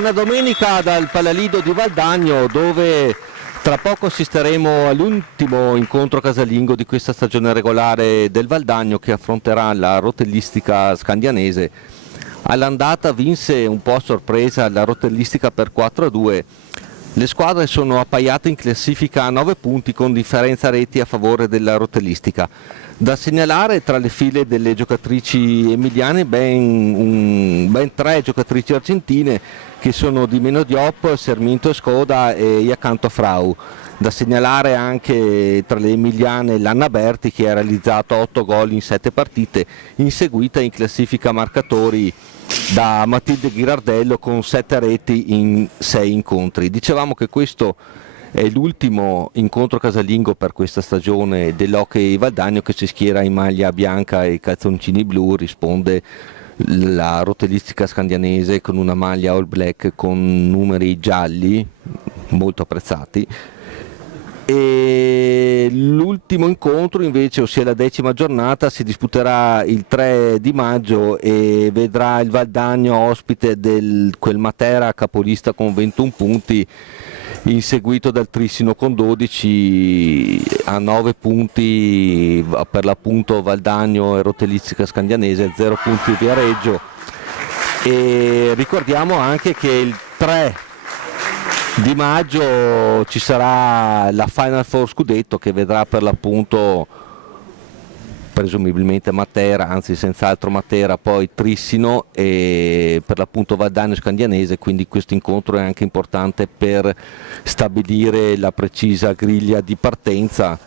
Buona domenica dal Palalido di Valdagno, dove tra poco assisteremo all'ultimo incontro casalingo di questa stagione regolare del Valdagno, che affronterà la rotellistica scandianese. All'andata vinse un po' a sorpresa la rotellistica per 4-2. Le squadre sono appaiate in classifica a 9 punti con differenza reti a favore della rotellistica. Da segnalare tra le file delle giocatrici emiliane ben 3 giocatrici argentine, che sono Di Meno Diop, Serminto Escoda e Iacanto Frau. Da segnalare anche tra le emiliane l'Anna Berti, che ha realizzato 8 gol in 7 partite, inseguita in classifica marcatori da Matilde Ghirardello con 7 reti in 6 incontri. Dicevamo che questo è l'ultimo incontro casalingo per questa stagione dell'Hockey Valdagno, che si schiera in maglia bianca e calzoncini blu. Risponde la rotellistica scandianese con una maglia all black con numeri gialli molto apprezzati. E l'ultimo incontro invece, ossia la 10ª giornata, si disputerà il 3 di maggio e vedrà il Valdagno ospite del quel Matera capolista con 21 punti, inseguito dal Trissino con 12, a 9 punti per l'appunto Valdagno e rotellistica scandianese, 0 punti Viareggio. E ricordiamo anche che il 3 di maggio ci sarà la Final Four Scudetto, che vedrà per l'appunto presumibilmente Matera, anzi senz'altro Matera, poi Trissino e per l'appunto Valdagno Scandianese. Quindi questo incontro è anche importante per stabilire la precisa griglia di partenza.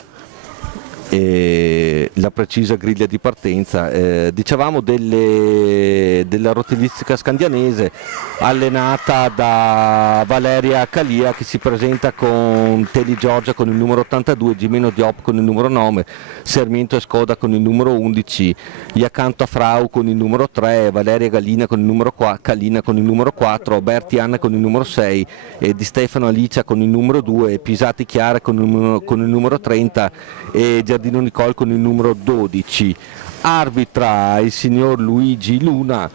Dicevamo della rotellistica scandianese, allenata da Valeria Calia, che si presenta con Teli Giorgia con il numero 82, Gimeno Diop con il numero 9, Serminto Escoda con il numero 11, Iacanto Frau con il numero 3, Valeria Calina con il numero 4, Berti Anna con il numero 6 e Di Stefano Alicia con il numero 2, Pisati Chiara con il numero 30 e Giardino Nicole con il numero 12. Arbitra il signor Luigi Luna,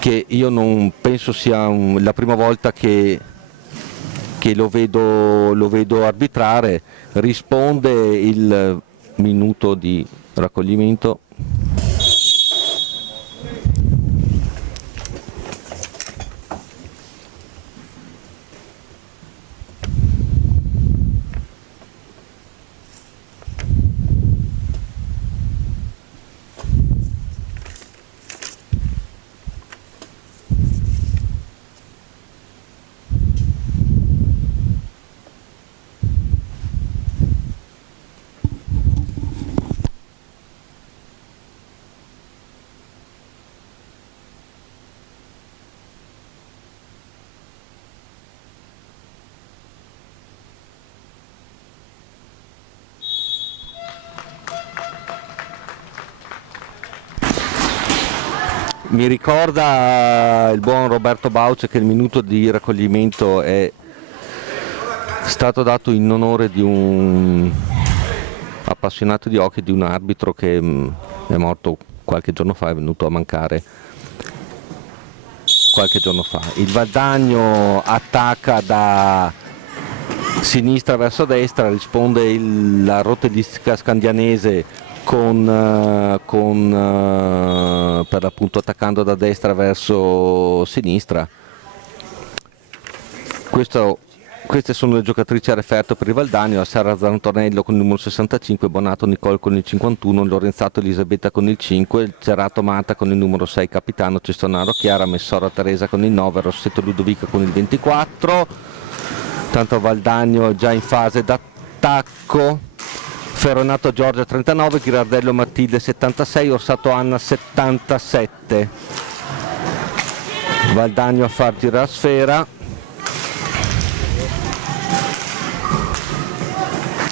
che io non penso sia la prima volta che lo vedo arbitrare. Risponde il minuto di raccoglimento. Mi ricorda il buon Roberto Bauce che il minuto di raccoglimento è stato dato in onore di un appassionato di hockey, di un arbitro che è morto qualche giorno fa, è venuto a mancare qualche giorno fa. Il Valdagno attacca da sinistra verso destra, risponde la rotellistica scandianese con per l'appunto attaccando da destra verso sinistra. Queste sono le giocatrici a referto per il Valdagno: Sara Zantonello con il numero 65, Bonato Nicole con il 51, Lorenzato Elisabetta con il 5, Cerato Marta con il numero 6, capitano Cestonaro Chiara, Messora Teresa con il 9, Rossetto Ludovica con il 24. Tanto Valdagno è già in fase d'attacco. Ferronato Giorgia 39, Ghirardello Matilde 76, Orsato Anna 77. Valdagno a far girare la sfera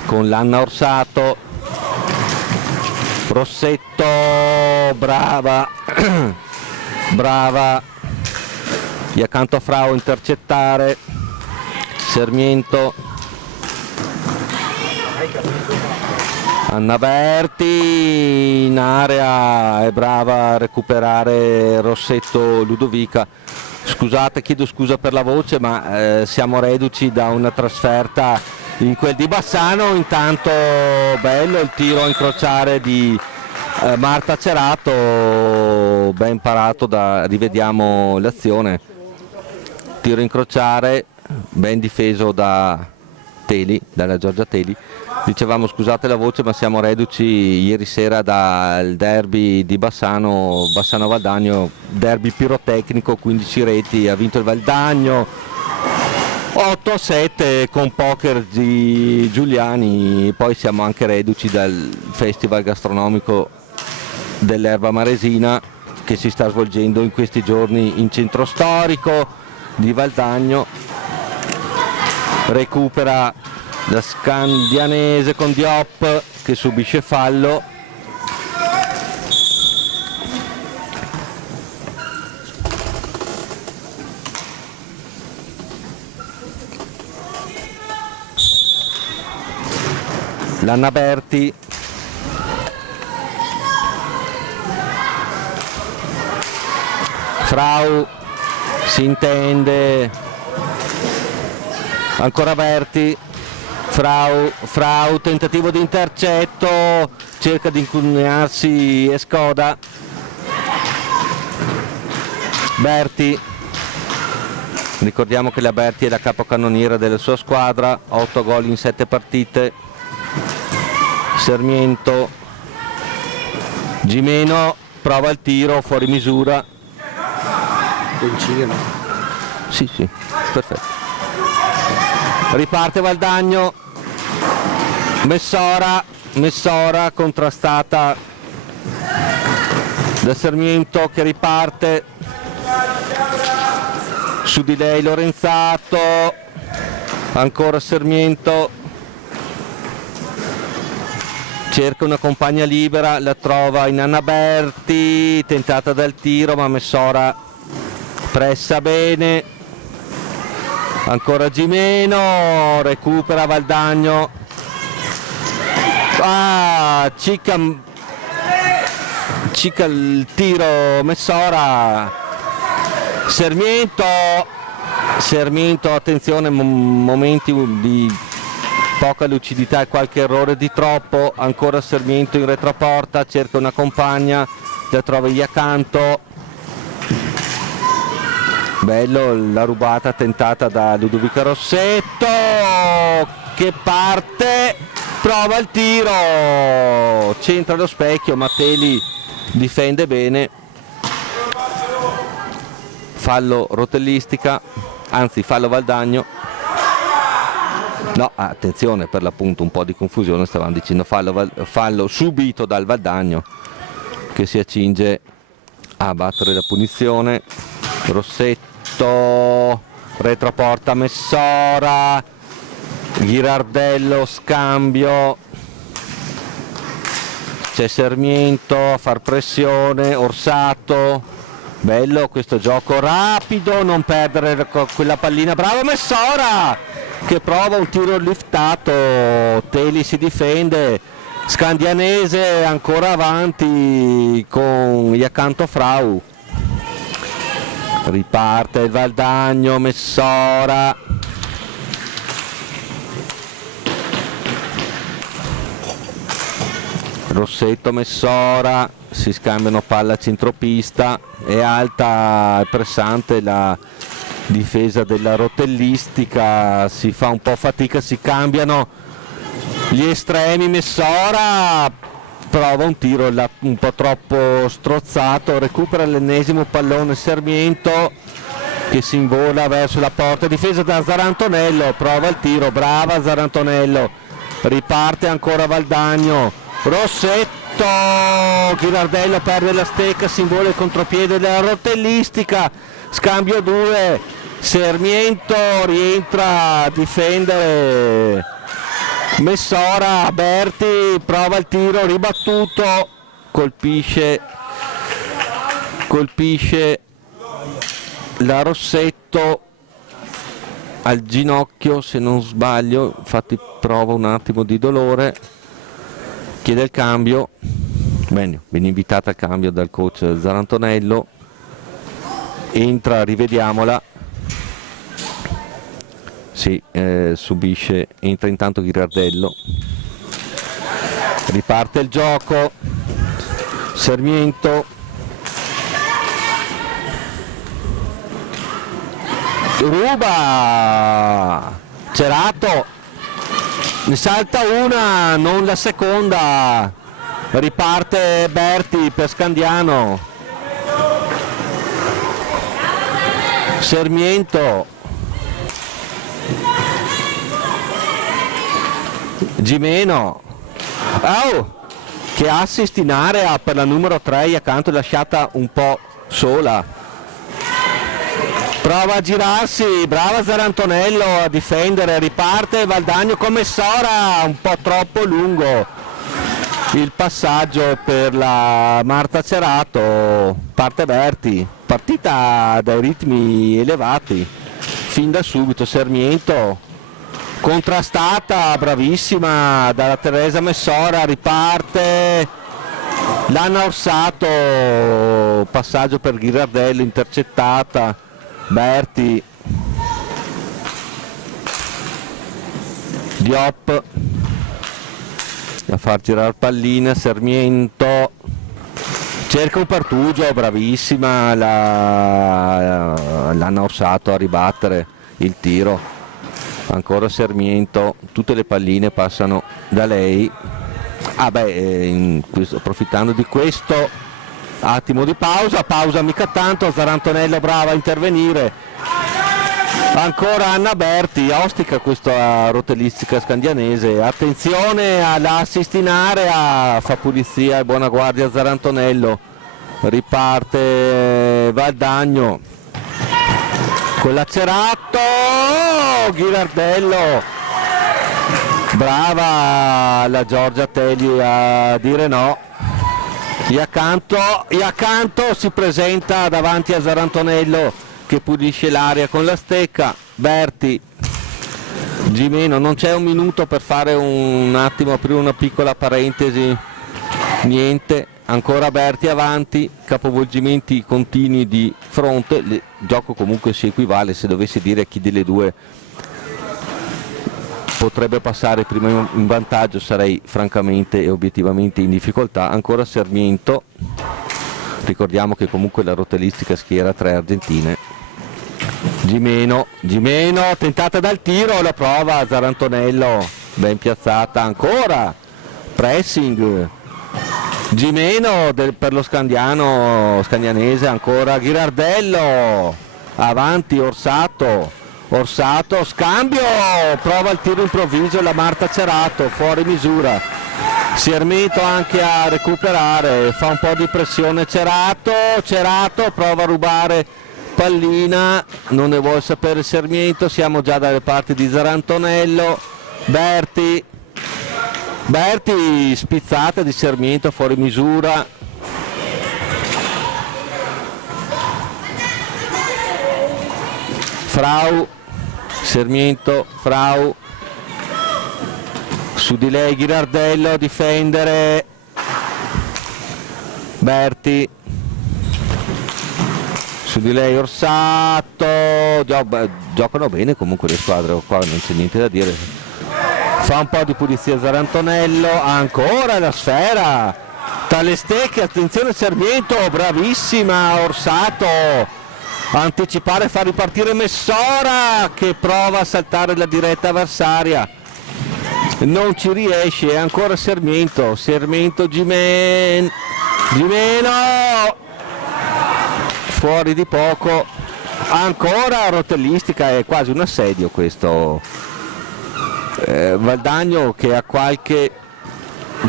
con l'Anna Orsato, Rossetto, brava, brava, Iacanto a Frau intercettare, Sermiento, Anna Berti in area, è brava a recuperare Rossetto Ludovica. Scusate, chiedo scusa per la voce, ma siamo reduci da una trasferta in quel di Bassano. Intanto bello il tiro a incrociare di Marta Cerato, ben parato rivediamo l'azione, tiro a incrociare, ben difeso dalla Giorgia Teli. Dicevamo, scusate la voce, ma siamo reduci ieri sera dal derby di Bassano Valdagno, derby pirotecnico, 15 reti, ha vinto il Valdagno 8-7 con poker di Giuliani. Poi siamo anche reduci dal festival gastronomico dell'Erba Maresina che si sta svolgendo in questi giorni in centro storico di Valdagno. Recupera la Scandianese con Diop che subisce fallo. L'Anna Berti, Frau si intende, ancora Berti, Frau tentativo di intercetto, cerca di incunearsi Escoda. Berti, ricordiamo che la Berti è la capocannoniera della sua squadra, 8 gol in 7 partite. Sarmiento, Gimeno prova il tiro fuori misura. Sì, perfetto. Riparte Valdagno, Messora contrastata da Sarmiento che riparte, su di lei Lorenzato, ancora Sarmiento, cerca una compagna libera, la trova in Anna Berti, tentata dal tiro ma Messora pressa bene, ancora Gimeno, recupera Valdagno, cicca il tiro Messora, Sarmiento, attenzione, momenti di poca lucidità e qualche errore di troppo, ancora Sarmiento in retroporta, cerca una compagna, la trova lì accanto. Bello la rubata tentata da Ludovica Rossetto che parte, prova il tiro, centra lo specchio, Matteli difende bene, fallo rotellistica, anzi fallo Valdagno. No, attenzione, per l'appunto un po' di confusione, stavamo dicendo fallo subito dal Valdagno che si accinge a battere la punizione. Rossetto, retroporta Messora, Ghirardello, scambio, c'è Sarmiento a far pressione, Orsato, bello questo gioco rapido, non perdere quella pallina, bravo Messora che prova un tiro liftato, Teli si difende, Scandianese ancora avanti con gli accanto Frau. Riparte il Valdagno, Messora, Rossetto, Messora, si scambiano palla a centropista, è alta e pressante la difesa della rotellistica, si fa un po' fatica, si cambiano gli estremi, Messora prova un tiro un po' troppo strozzato, recupera l'ennesimo pallone Sarmiento che si invola verso la porta, difesa da Zarantonello, prova il tiro, brava Zarantonello, riparte ancora Valdagno, Rossetto, Ghirardello perde la stecca, si invola il contropiede della rotellistica, scambio 2, Sarmiento rientra a difendere Messora, Berti prova il tiro, ribattuto, colpisce la Rossetto al ginocchio se non sbaglio, infatti prova un attimo di dolore, chiede il cambio, bene, viene invitata al cambio dal coach Zarantonello. entra, rivediamola. Sì, subisce, entra intanto Ghirardello, riparte il gioco, Sarmiento, ruba, Cerato, ne salta una, non la seconda, riparte Berti per Scandiano, Sarmiento, Gimeno, che assist in area per la numero 3 accanto, lasciata un po' sola, prova a girarsi, brava Zarantonello a difendere, riparte Valdagno con Messora, un po' troppo lungo il passaggio per la Marta Cerato, parte Berti, partita dai ritmi elevati fin da subito. Sarmiento contrastata, bravissima dalla Teresa Messora, riparte l'Anna Orsato, passaggio per Ghirardello, intercettata Berti, Diop a far girare pallina, Sarmiento cerca un Pertugio, bravissima l'Anna Orsato a ribattere il tiro, ancora Sarmiento, tutte le palline passano da lei. Approfittando di questo attimo di pausa mica tanto, Zarantonello brava a intervenire, ancora Anna Berti, ostica questa rotellistica scandianese, attenzione all'assist in area, fa pulizia e buona guardia Zarantonello, riparte Valdagno con la Cerato, Ghirardello, brava la Giorgia Telli a dire no, Iacanto si presenta davanti a Zarantonello che pulisce l'aria con la stecca, Berti, Gimeno, non c'è un minuto per fare un attimo, aprire una piccola parentesi, niente, ancora Berti avanti, capovolgimenti continui di fronte, il gioco comunque si equivale, se dovessi dire chi delle due potrebbe passare prima in vantaggio sarei francamente e obiettivamente in difficoltà. Ancora Sarmiento, ricordiamo che comunque la rotellistica schiera 3 argentine, Gimeno tentata dal tiro, la prova Zarantonello, ben piazzata, ancora pressing Gimeno per lo scandianese, ancora Ghirardello, avanti Orsato, scambio, prova il tiro improvviso la Marta Cerato, fuori misura, Sarmiento anche a recuperare, fa un po' di pressione Cerato, prova a rubare pallina, non ne vuole sapere Sarmiento, siamo già dalle parti di Zarantonello, Berti, spizzata di Sarmiento, fuori misura, Sarmiento, su di lei Ghirardello a difendere, Berti, su di lei Orsato, giocano bene comunque le squadre, qua non c'è niente da dire, fa un po' di pulizia Zarantonello, ancora la sfera tra le stecche, attenzione Sarmiento, bravissima Orsato, anticipare e far ripartire Messora che prova a saltare la diretta avversaria, non ci riesce, ancora Sarmiento, Gimeno, fuori di poco, ancora rotellistica, è quasi un assedio questo, Valdagno che ha qualche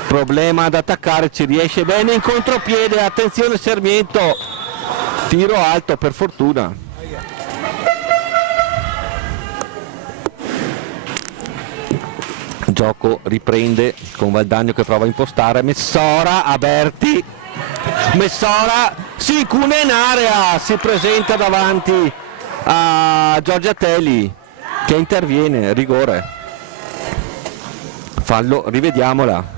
problema ad attaccare, ci riesce bene in contropiede, attenzione Sarmiento, tiro alto per fortuna, gioco riprende con Valdagno che prova a impostare, Messora a Berti, Messora si incuna in area, si presenta davanti a Giorgia Telli che interviene, rigore, fallo, rivediamola,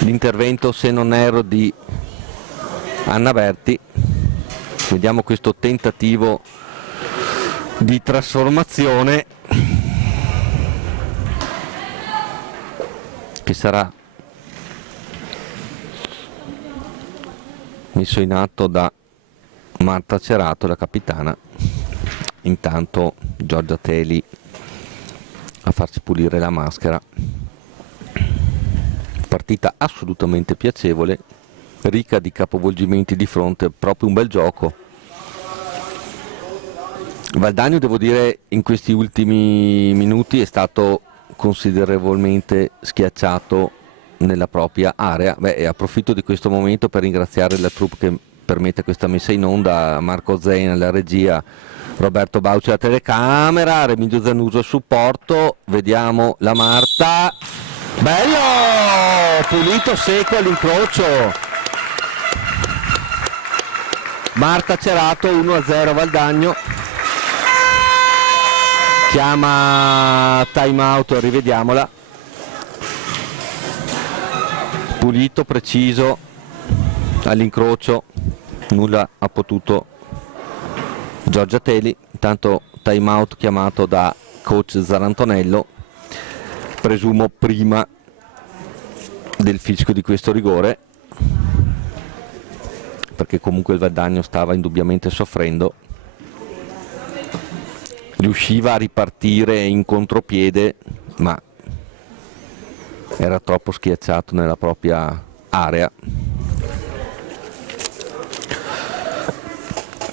l'intervento se non erro di Anna Berti. Vediamo questo tentativo di trasformazione che sarà messo in atto da Marta Cerato, la capitana. Intanto Giorgia Teli a farsi pulire la maschera. Partita assolutamente piacevole, ricca di capovolgimenti di fronte, proprio un bel gioco. Valdagno, devo dire, in questi ultimi minuti è stato considerevolmente schiacciato nella propria area. E approfitto di questo momento per ringraziare la troupe che permette questa messa in onda, Marco Zein alla regia, Roberto Bauci alla telecamera, Remigio Zanuso al supporto. Vediamo la Marta, bello, pulito, secco all'incrocio. Marta Cerato, 1-0 Valdagno. Chiama time out, rivediamola. Pulito, preciso all'incrocio, nulla ha potuto Giorgia Teli. Intanto time out chiamato da coach Zarantonello, presumo prima del fischio di questo rigore, perché comunque il Valdagno stava indubbiamente soffrendo, riusciva a ripartire in contropiede ma era troppo schiacciato nella propria area.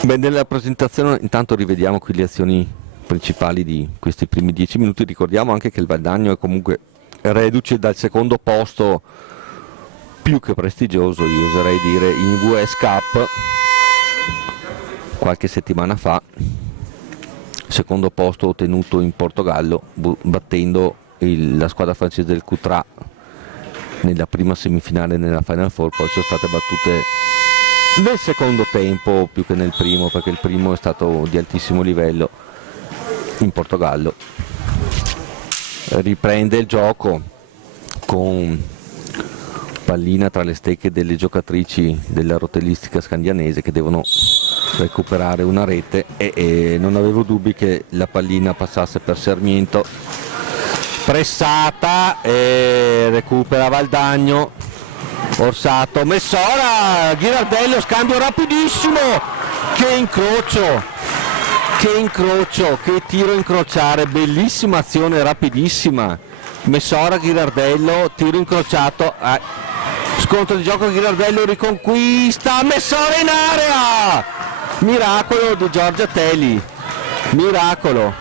Beh, nella presentazione intanto rivediamo qui le azioni principali di questi primi 10 minuti. Ricordiamo anche che il Valdagno è comunque reduce dal secondo posto più che prestigioso, io oserei dire, in US Cup qualche settimana fa. Secondo posto ottenuto in Portogallo, battendo la squadra francese del Coutras nella prima semifinale nella Final Four. Poi sono state battute nel secondo tempo più che nel primo, perché il primo è stato di altissimo livello in Portogallo. Riprende il gioco con pallina tra le stecche delle giocatrici della rotellistica scandianese che devono recuperare una rete e non avevo dubbi che la pallina passasse per Sarmiento. Pressata e recupera Valdagno. Orsato, Messora, Ghirardello, scambio rapidissimo, che incrocio, che tiro incrociare, bellissima azione rapidissima. Messora, Ghirardello, tiro incrociato, scontro di gioco, Ghirardello riconquista, Messora in area, miracolo di Giorgia Teli, miracolo,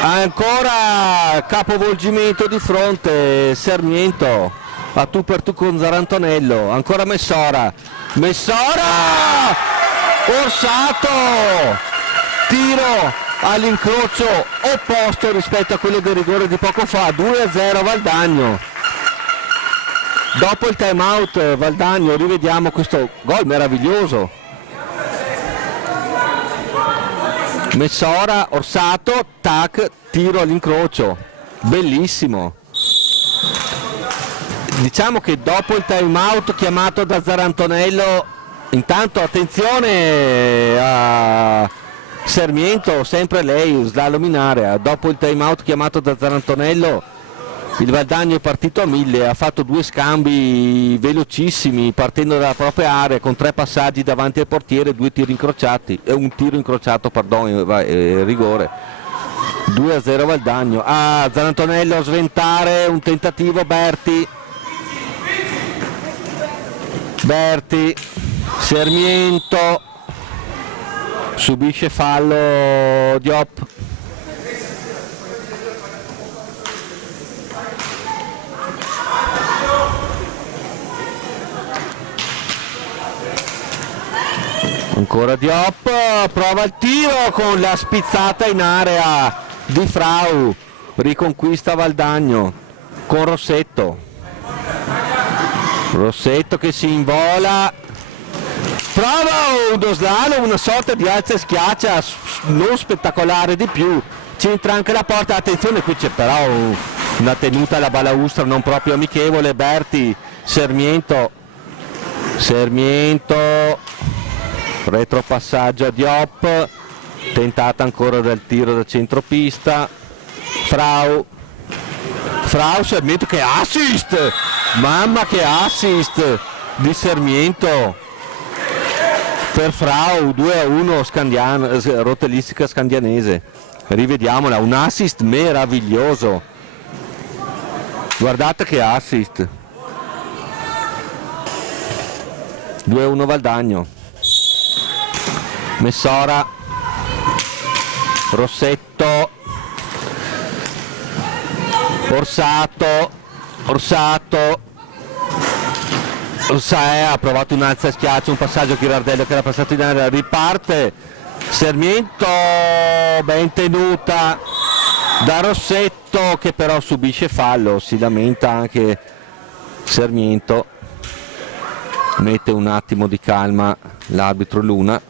ancora capovolgimento di fronte, Sarmiento a tu per tu con Zarantonello, ancora Messora, Orsato, tiro all'incrocio opposto rispetto a quello del rigore di poco fa, 2-0 Valdagno. Dopo il time out Valdagno, rivediamo questo gol meraviglioso. Messora, Orsato, tac, tiro all'incrocio, bellissimo. Diciamo che dopo il time out chiamato da Zarantonello, intanto attenzione a Sarmiento, sempre lei, slalom in area. Dopo il time out chiamato da Zarantonello il Valdagno è partito a 1000, ha fatto 2 scambi velocissimi partendo dalla propria area con 3 passaggi davanti al portiere, 2 tiri incrociati, un tiro incrociato, rigore. 2-0 Valdagno. Zarantonello a sventare, un tentativo, Berti, Sarmiento, subisce fallo Diop. Ancora Diop, prova il tiro con la spizzata in area di Frau, riconquista Valdagno con Rossetto che si invola, prova uno slalom, una sorta di alza e schiaccia non spettacolare di più, c'entra anche la porta, attenzione qui c'è però una tenuta alla balaustra non proprio amichevole. Berti, Sarmiento Sarmiento, retropassaggio a Diop, tentata ancora dal tiro da centropista. Frau, Sarmiento, che assist, mamma che assist di Sarmiento per Frau. 2-1 rotellistica scandianese. Rivediamola, un assist meraviglioso, guardate che assist. 2-1 Valdagno. Messora, Rossetto, Orsato, ha provato un alza schiaccio, un passaggio a Ghirardello che era passato in area, riparte Sarmiento, ben tenuta da Rossetto che però subisce fallo, si lamenta anche Sarmiento, mette un attimo di calma l'arbitro Luna.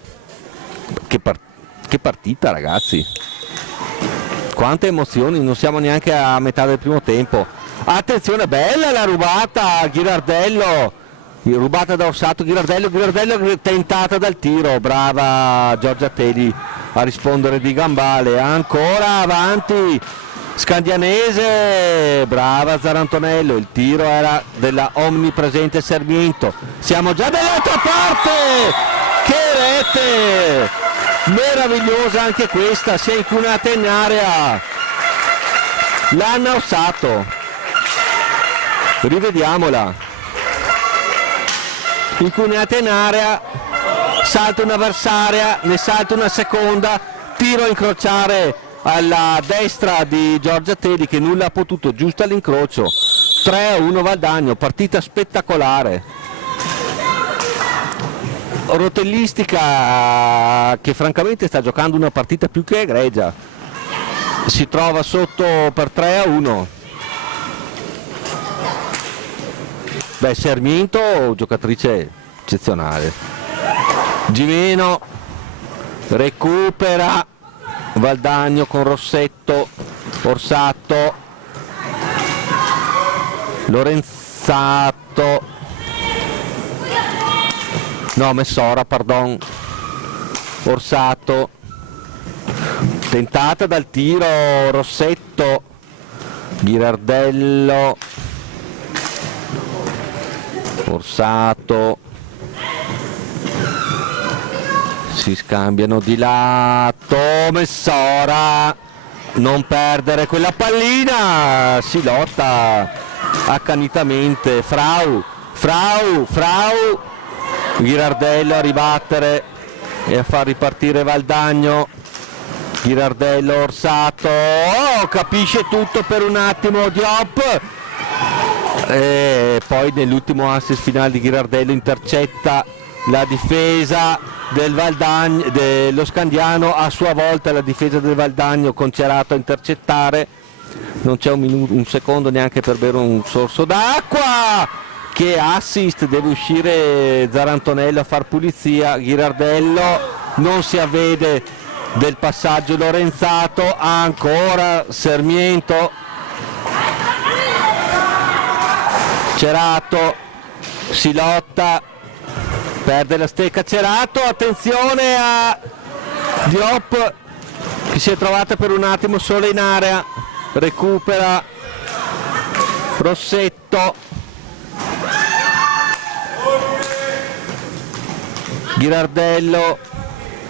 Che partita, ragazzi, quante emozioni, non siamo neanche a metà del primo tempo. Attenzione, bella la rubata a Ghirardello, rubata da Orsato. Ghirardello tentata dal tiro, brava Giorgia Teli a rispondere di gambale. Ancora avanti Scandianese, brava Zarantonello, il tiro era della omnipresente Sarmiento. Siamo già dall'altra parte, che rete meravigliosa anche questa, si è incunata in area, l'hanno Orsato. Rivediamola, incunata in area, salta un'avversaria, ne salta una seconda, tiro a incrociare alla destra di Giorgia Teli che nulla ha potuto, giusto all'incrocio. 3-1 Valdagno, partita spettacolare, rotellistica che francamente sta giocando una partita più che egregia, si trova sotto per 3-1. Beh, Sarmiento giocatrice eccezionale. Gimeno recupera, Valdagno con Rossetto, Orsato, Lorenzato, no, Messora, pardon, Orsato, tentata dal tiro Rossetto, Ghirardello, Orsato, si scambiano di lato, Messora, non perdere quella pallina, si lotta accanitamente, Frau, Ghirardello a ribattere e a far ripartire Valdagno. Ghirardello, Orsato, capisce tutto per un attimo Diop, e poi nell'ultimo assist finale di Ghirardello intercetta la difesa del Valdagno, dello Scandiano, a sua volta la difesa del Valdagno con Cerato a intercettare. Non c'è un secondo neanche per bere un sorso d'acqua. Che assist, deve uscire Zarantonello a far pulizia. Ghirardello non si avvede del passaggio Lorenzato, ancora Sarmiento, Cerato, si lotta, perde la stecca Cerato, attenzione a Diop che si è trovata per un attimo sola in area, recupera Rossetto, Ghirardello,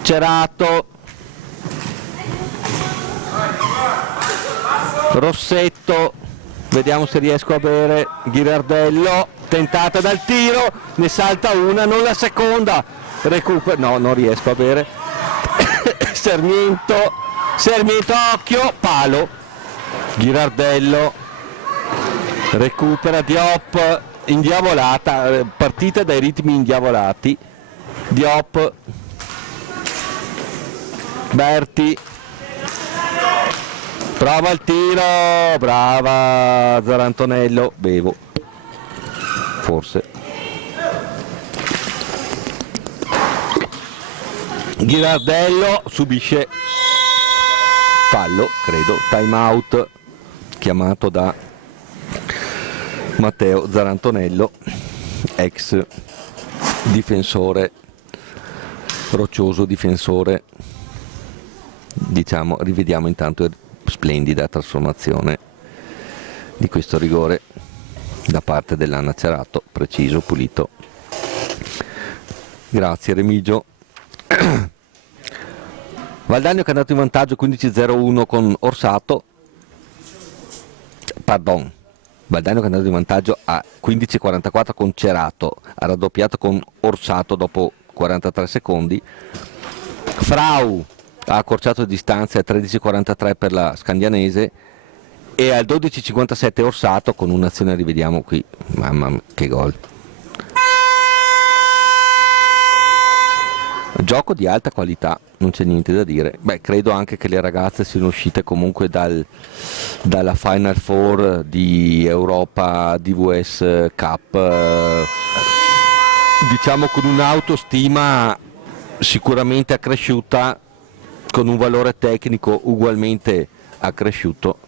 Cerato, Rossetto, vediamo se riesco a bere. Ghirardello, tentata dal tiro, ne salta una, non la seconda, recupera, no, non riesco a bere. Sarmiento, occhio, palo. Ghirardello recupera, Diop, indiavolata, partita dai ritmi indiavolati. Diop, Berti, prova il tiro, brava Zarantonello, bevo, forse. Ghirardello subisce fallo, credo, time out chiamato da Matteo Zarantonello, ex difensore roccioso, difensore, diciamo. Rivediamo intanto splendida trasformazione di questo rigore da parte dell'Anna Cerato, preciso, pulito. Grazie Remigio. Valdagno che è andato in vantaggio 15-0-1 con Orsato, pardon, Valdagno che è andato in vantaggio a 15-44 con Cerato, ha raddoppiato con Orsato dopo 43 secondi. Frau ha accorciato le distanze a 13-43 per la Scandianese e al 12-57 Orsato con un'azione, rivediamo qui, mamma mia, che gol. Gioco di alta qualità, non c'è niente da dire. Beh, credo anche che le ragazze siano uscite comunque dalla Final Four di Europa DVS Cup, diciamo con un'autostima sicuramente accresciuta, con un valore tecnico ugualmente accresciuto.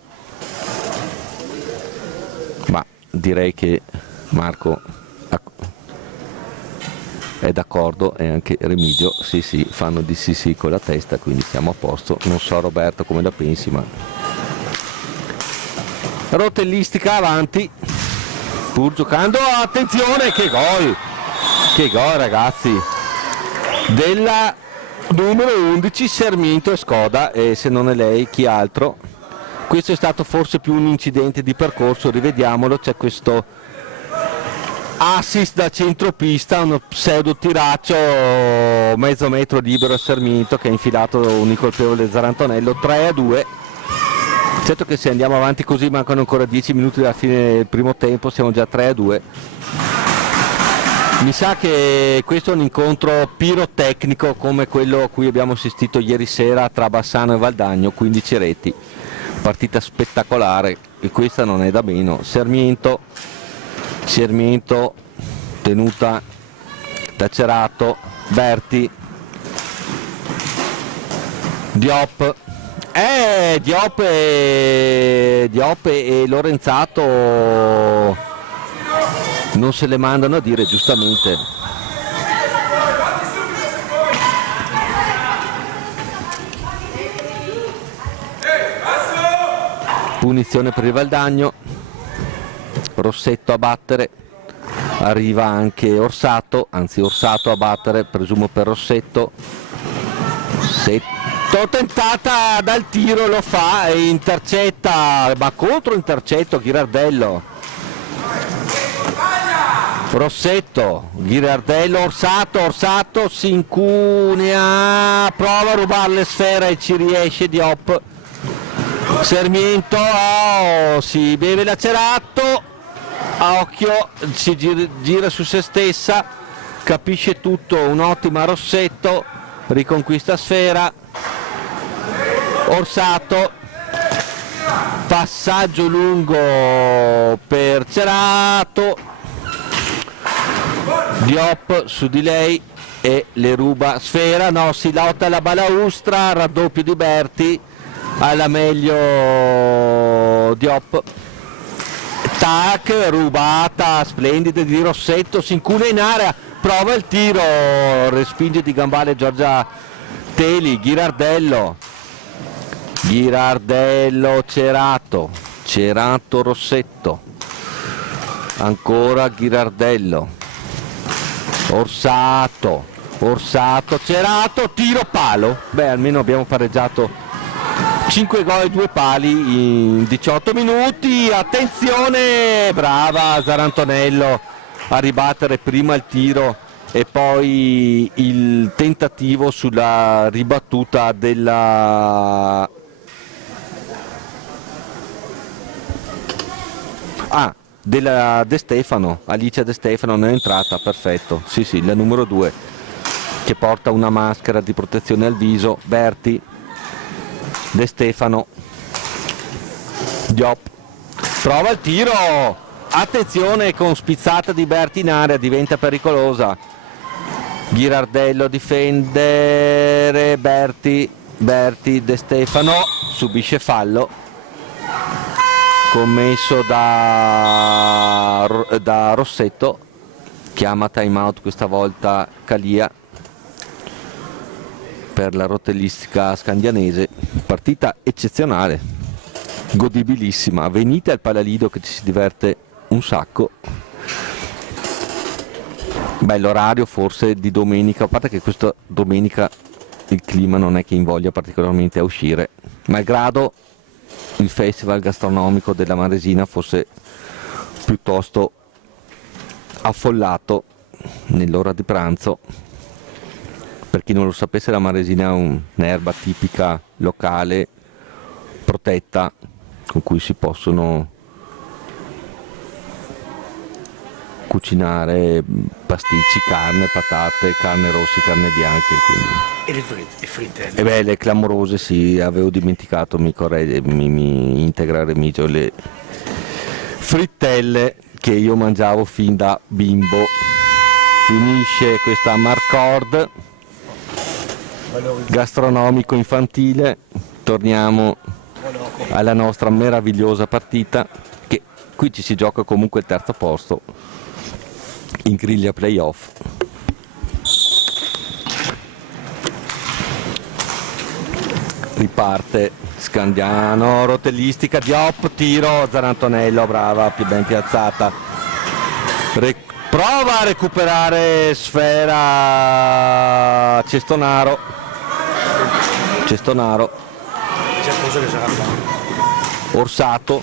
Ma direi che Marco è d'accordo e anche Remigio, sì, fanno di sì con la testa, quindi siamo a posto. Non so Roberto come la pensi, ma rotellistica avanti, pur giocando, attenzione, che gol ragazzi, della numero 11 Sarmiento e Skoda, e se non è lei chi altro. Questo è stato forse più un incidente di percorso, rivediamolo. C'è questo assist da centropista, uno pseudo tiraccio mezzo metro libero a Sarmiento che ha infilato un incolpevole Zarantonello. 3-2. Certo che se andiamo avanti così mancano ancora 10 minuti dalla fine del primo tempo, siamo già 3-2. Mi sa che questo è un incontro pirotecnico come quello a cui abbiamo assistito ieri sera tra Bassano e Valdagno, 15 reti, partita spettacolare, e questa non è da meno. Sarmiento tenuta da Cerato, Berti, Diop e Lorenzato non se le mandano a dire, giustamente. Punizione per il Valdagno, Rossetto a battere, arriva anche Orsato, anzi Orsato a battere, presumo per Rossetto. Tentata dal tiro, lo fa e intercetta, ma contro intercetto Ghirardello. Rossetto, Ghirardello, Orsato si incunea, prova a rubare le sfere e ci riesce Diop. Sarmiento si beve la Cerato, a occhio, si gira su se stessa, capisce tutto, un'ottima Rossetto, riconquista sfera. Orsato, passaggio lungo per Cerato, Diop su di lei e le ruba sfera, no, si lotta alla balaustra, raddoppio di Berti, alla meglio Diop, tac, rubata splendida di Rossetto, si incuna in area, prova il tiro, respinge di gambale Giorgia Teli. Ghirardello, Cerato, Rossetto, ancora Ghirardello, Orsato, Cerato, tiro palo. Beh, almeno abbiamo pareggiato 5 gol e 2 pali in 18 minuti. Attenzione, brava Zarantonello a ribattere prima il tiro e poi il tentativo sulla ribattuta della De Stefano. Alicia De Stefano non è entrata, perfetto, sì, la numero 2 che porta una maschera di protezione al viso. Berti, De Stefano, Diop, prova il tiro, attenzione, con spizzata di Berti in area, diventa pericolosa. Ghirardello a difendere, Berti, De Stefano subisce fallo commesso da Rossetto, chiama time out questa volta Calia per la rotellistica scandianese. Partita eccezionale, godibilissima, venite al Palalido che ci si diverte un sacco. Bello orario forse di domenica, a parte che questa domenica il clima non è che invoglia particolarmente a uscire, malgrado il festival gastronomico della Maresina fosse piuttosto affollato nell'ora di pranzo. Per chi non lo sapesse, la Maresina è un'erba tipica locale protetta con cui si possono cucinare pasticci, carne, patate, carne rosse, carne bianche. Quindi. E le frittelle? E beh, le clamorose sì, avevo dimenticato, mi integra Remigio, le frittelle che io mangiavo fin da bimbo. Finisce questa Marcord gastronomico infantile, torniamo alla nostra meravigliosa partita, che qui ci si gioca comunque il terzo posto in griglia playoff. Riparte Scandiano, rotellistica, Diop, tiro, Zarantonello, brava, più ben piazzata, prova a recuperare sfera Cestonaro, Orsato,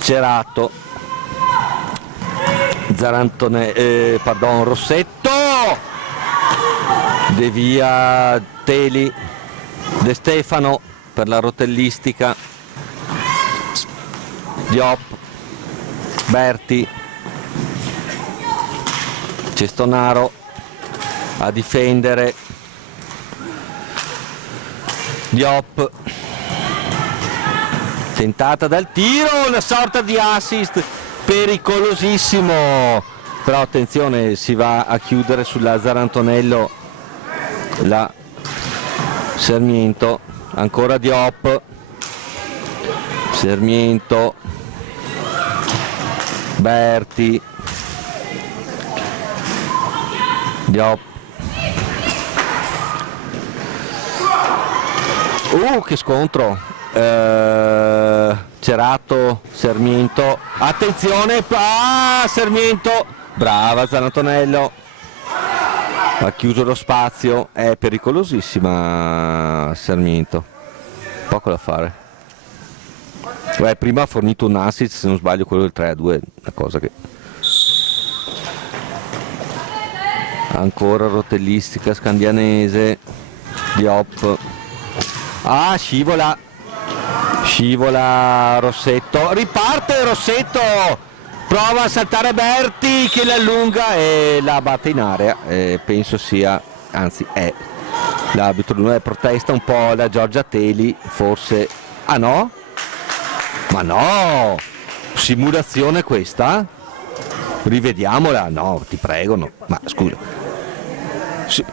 Cerato, Rossetto, devia Teli, De Stefano per la rotellistica, Diop, Berti, Cestonaro a difendere, Diop, tentata dal tiro, una sorta di assist pericolosissimo, però attenzione, si va a chiudere sulla Zarantonello la Sarmiento, ancora Diop, Sarmiento, Berti, Diop, che scontro, Cerato, Sarmiento, attenzione, Sarmiento, brava Zarantonello, ha chiuso lo spazio, è pericolosissima Sarmiento, poco da fare. Prima ha fornito un assist, se non sbaglio quello del 3-2, una cosa che... Ancora rotellistica scandianese, Diop, scivola Rossetto, riparte Rossetto, prova a saltare Berti che l'allunga e la batte in area, penso sia, anzi è l'arbitro, protesta un po' la Giorgia Teli, forse, no? Ma no, simulazione questa? Rivediamola, no, ti prego, no. Ma scusa,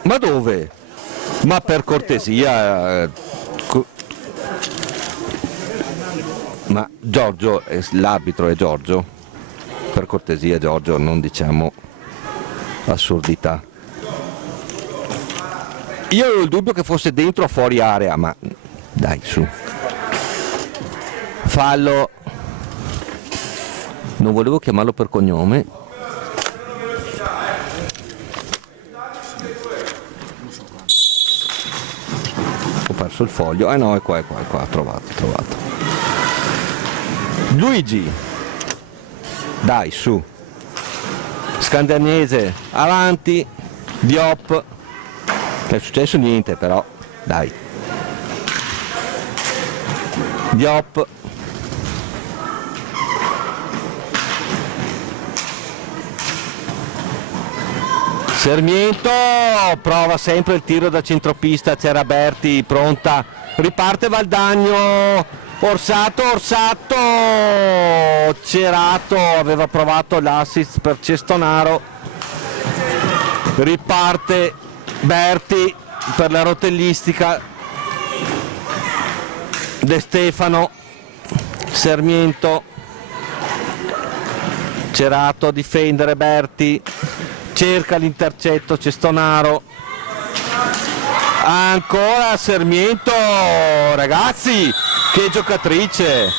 ma dove? Ma per cortesia, ma Giorgio, l'arbitro è Giorgio, per cortesia Giorgio, non diciamo assurdità. Io ho il dubbio che fosse dentro o fuori area, ma dai, su. Fallo, non volevo chiamarlo per cognome. Ho perso il foglio, no, è qua, trovato. Luigi, dai, su. Scandianese, avanti, Diop, non è successo niente però, dai. Diop, Sarmiento, prova sempre il tiro da centropista, c'era Berti, pronta, riparte Valdagno, Orsato, Cerato aveva provato l'assist per Cestonaro, riparte Berti per la rotellistica, De Stefano, Sarmiento, Cerato a difendere, Berti cerca l'intercetto, Cestonaro, ancora Sarmiento, ragazzi che giocatrice,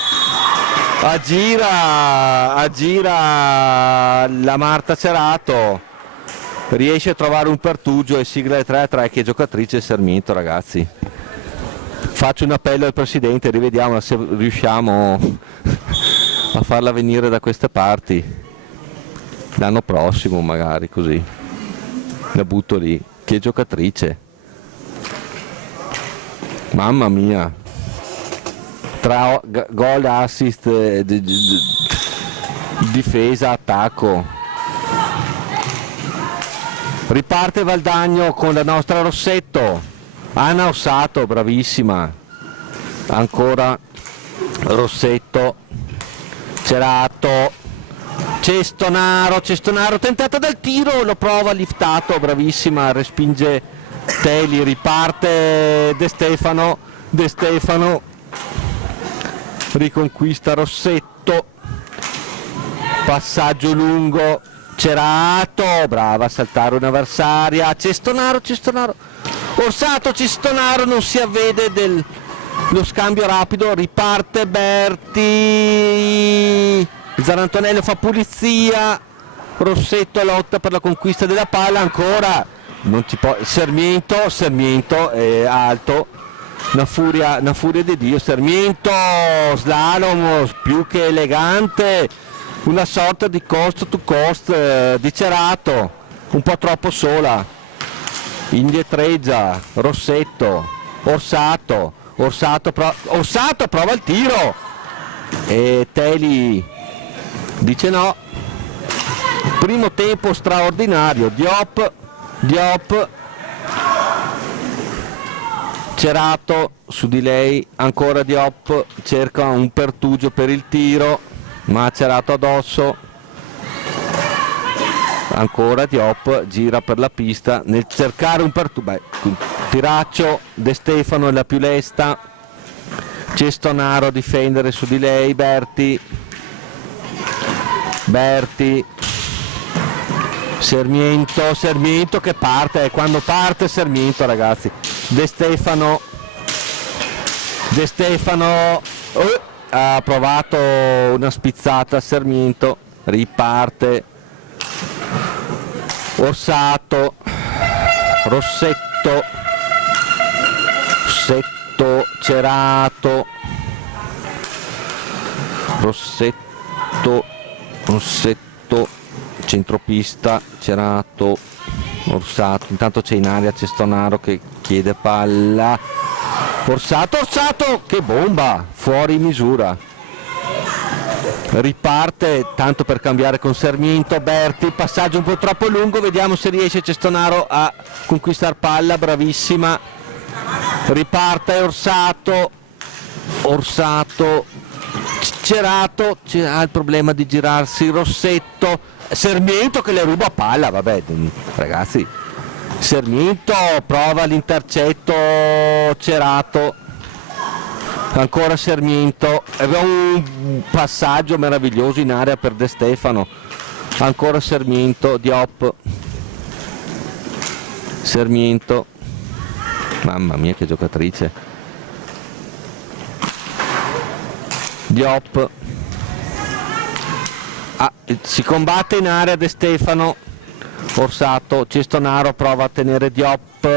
aggira la Marta Cerato, riesce a trovare un pertugio e sigla il 3-3. Che giocatrice Sarmiento, ragazzi. Faccio un appello al presidente, rivediamo se riusciamo a farla venire da queste parti l'anno prossimo, magari, così la butto lì. Che giocatrice, mamma mia, tra gol, assist, difesa, attacco. Riparte Valdagno con la nostra Rossetto, Anna Ossato, bravissima, ancora Rossetto, Cerato, Cestonaro, tentata dal tiro, lo prova, liftato, bravissima, respinge Teli, riparte De Stefano, riconquista Rossetto, passaggio lungo, Cerato, brava a saltare un'avversaria, Cestonaro, Orsato, Cestonaro, non si avvede lo scambio rapido, riparte Berti, Zarantonello fa pulizia, Rossetto lotta per la conquista della palla, ancora non ci può, Sarmiento è alto, una furia di Dio, Sarmiento, slalom più che elegante, una sorta di cost to cost di Cerato, un po' troppo sola, indietreggia Rossetto, Orsato prova il tiro e Teli dice no. Primo tempo straordinario, Diop, Cerato su di lei, ancora Diop, cerca un pertugio per il tiro, ma Cerato addosso, ancora Diop, gira per la pista nel cercare un pertugio, tiraccio, De Stefano è la più lesta, Cestonaro a difendere su di lei, Berti, Sarmiento che parte, quando parte Sarmiento, ragazzi, De Stefano ha provato una spizzata a Sarmiento, riparte Orsato, Rossetto, Cerato, Rossetto, centropista, Cerato, Orsato, intanto c'è in aria Cestonaro che chiede palla, Orsato, che bomba, fuori misura, riparte tanto per cambiare con Sarmiento, Berti, passaggio un po' troppo lungo, vediamo se riesce Cestonaro a conquistare palla, bravissima, riparte Orsato, Cerato, ha il problema di girarsi, Rossetto, Sarmiento che le ruba palla, vabbè ragazzi, Sarmiento prova l'intercetto, Cerato, ancora Sarmiento, aveva un passaggio meraviglioso in area per De Stefano, ancora Sarmiento, Diop, mamma mia che giocatrice, Diop, si combatte in area De Stefano, Orsato, Cestonaro prova a tenere Diop,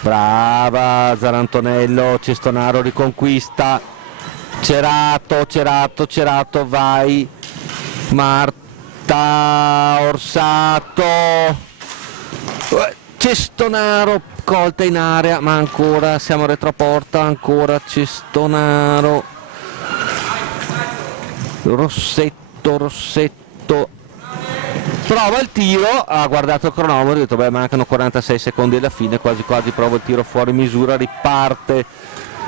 brava Zarantonello, Cestonaro riconquista, Cerato, vai, Marta, Orsato, Cestonaro colta in area, ma ancora siamo a retroporta, ancora Cestonaro, Rossetto prova il tiro, ha guardato il cronometro, ha detto beh mancano 46 secondi alla fine, quasi prova il tiro fuori misura, riparte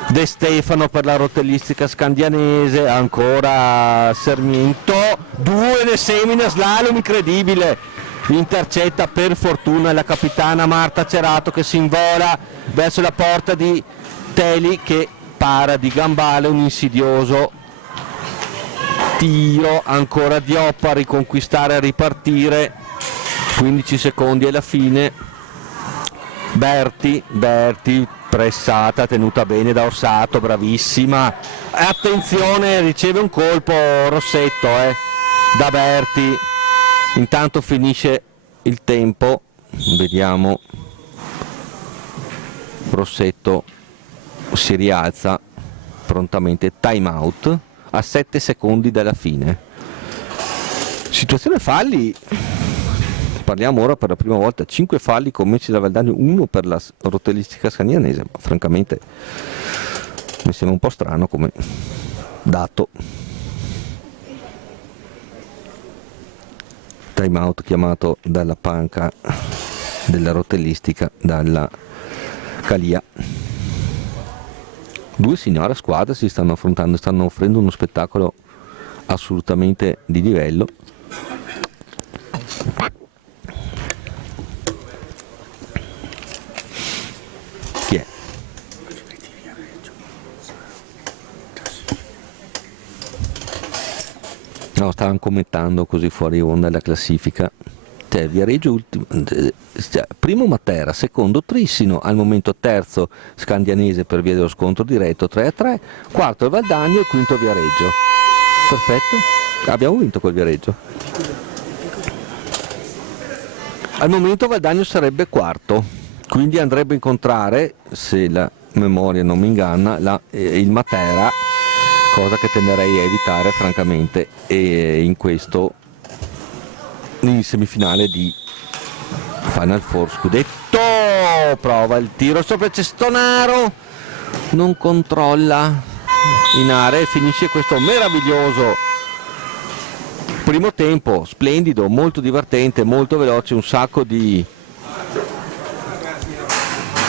De Stefano per la rotellistica scandianese, ancora Sarmiento, due ne semina, slalom incredibile, intercetta per fortuna la capitana Marta Cerato che si invola verso la porta di Teli che para di gambale, un insidioso tiro ancora Diop a riconquistare, a ripartire, 15 secondi alla fine. Berti pressata, tenuta bene da Orsato, bravissima, attenzione, riceve un colpo Rossetto da Berti. Intanto finisce il tempo, vediamo, Rossetto si rialza prontamente, time out a 7 secondi dalla fine. Situazione falli, parliamo ora per la prima volta, 5 falli commessi da Valdagno, 1 per la rotellistica scagnanese, ma francamente mi sembra un po' strano come dato. Time out chiamato dalla panca della rotellistica, dalla Calia. Due signore squadre si stanno affrontando, stanno offrendo uno spettacolo assolutamente di livello. Chi è? No, stavano commentando così fuori onda la classifica. Cioè, Viareggio ultimo, primo Matera, secondo Trissino, al momento terzo Scandianese per via dello scontro diretto 3-3, quarto il Valdagno e quinto Viareggio. Perfetto, abbiamo vinto col Viareggio. Al momento Valdagno sarebbe quarto, quindi andrebbe a incontrare, se la memoria non mi inganna, il Matera, cosa che tenderei a evitare francamente, e in semifinale di Final Four scudetto. Prova il tiro sopra Cestonaro, non controlla in area e finisce questo meraviglioso primo tempo, splendido, molto divertente, molto veloce, un sacco di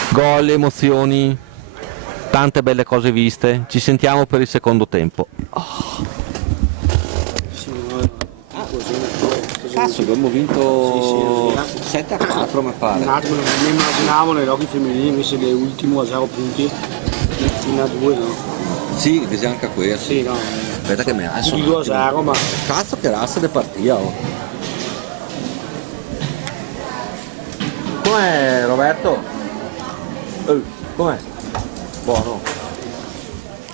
gol, emozioni, tante belle cose viste. Ci sentiamo per il secondo tempo. Cazzo, abbiamo vinto 7-4 mi pare. Un attimo, non mi immaginavo nei rugby femminili invece che ultimo a 0 punti fino a 2, no? Sì, che sia anche questo. Sì, no. Aspetta che mi ha Tutti 2-0, ma cazzo che razza di partita, oh. Com'è Roberto? Com'è? Buono.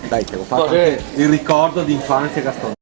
Dai, te lo faccio anche il ricordo di infanzia Gastone.